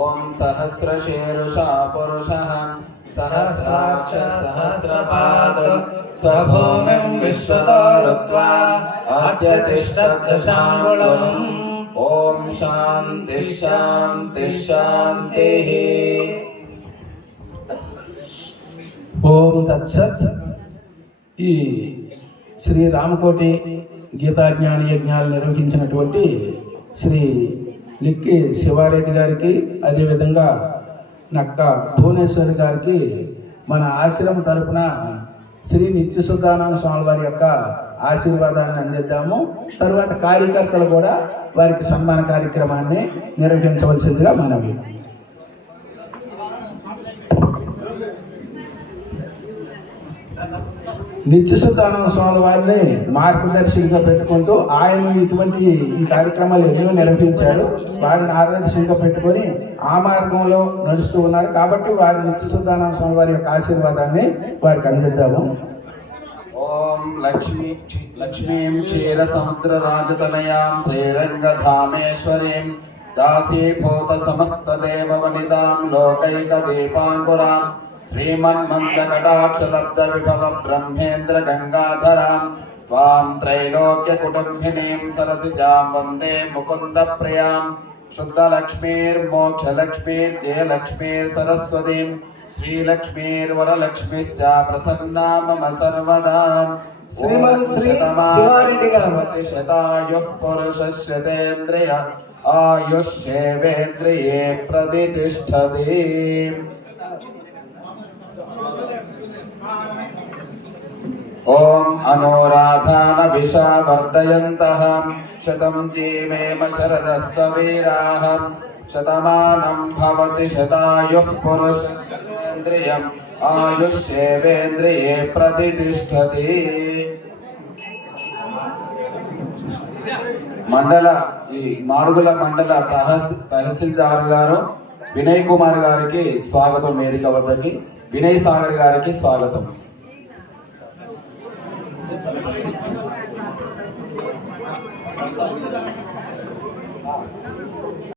ఓం సహస్రశీర్షా పురుషః సహస్రాక్ష సహస్రపాద స భూమిం విశ్వతో రుత్వా అత్యతిష్టదశాంగుళం. ఓం శాంతి శాంతి శాంతి. ఓం తత్సత్. ఈ శ్రీ రామకోటి గీతాజ్ఞాని యజ్ఞాలు నిర్వహించినటువంటి శ్రీ లిక్కి శివారెడ్డి గారికి, అదేవిధంగా నక్క భువనేశ్వరి గారికి మన ఆశ్రమం తరపున శ్రీ నిత్యశుద్ధానంద స్వామి వారి యొక్క ఆశీర్వాదాన్ని అందిద్దాము. తర్వాత కార్యకర్తలు కూడా వారికి సన్మాన కార్యక్రమాన్ని నిర్వహించవలసిందిగా మనవి. నిత్యశుద్ధానంద స్వామి వారిని మార్గదర్శిగా పెట్టుకుంటూ ఆయన ఇటువంటి ఈ కార్యక్రమాలు ఎన్నో నిర్వహించారు. వారిని ఆదర్శంగా పెట్టుకొని ఆ మార్గంలో నడుస్తూ ఉన్నారు. కాబట్టి వారి నిత్యశుద్ధానంద స్వామి వారి యొక్క ఆశీర్వాదాన్ని వారికి అందిద్దాము. ఓం లక్ష్మీం క్షీర సముద్ర రాజతనయాం శ్రీరంగధామేశ్వరీం దాసీభూత సమస్త దేవవనితాం లోకైక దీపాంకురాం శ్రీమన్మందకటాక్షలబ్ధ విభవ బ్రహ్మేంద్ర గంగాధరాం త్వాం త్రైలోక్య కుటుంబినీం సరసిజాం వందే ముకుంద ప్రియాం శుద్ధలక్ష్మీర్మోక్షలక్ష్మీర్జయలక్ష్మీర్ సరస్వతీం శ్రీలక్ష్మీర్వరలక్ష్మిశ్చ ప్రసన్నా మమ సర్వదా. శ్రీమన్ శ్రీ శివారెడ్డి గారు శతాయుః పురుషశతేంద్రియ ఆయుష్యేవేంద్రియే ప్రతిష్ఠతి. ఓం అనురాధాన విషావర్ధయంతః శతం జీవేమ శరదస్స వీరాః శతమానం భవతి శతాయుః పురుషశతేంద్రియం ఆయుష్యేవేంద్రియే ప్రతిష్ఠతి. ఈ మాడుగుల మండల తహసీల్దార్ గారు వినయ్ కుమార్ గారికి స్వాగతం. వేదిక వద్దకి వినయ్ సాగర్ గారికి స్వాగతం.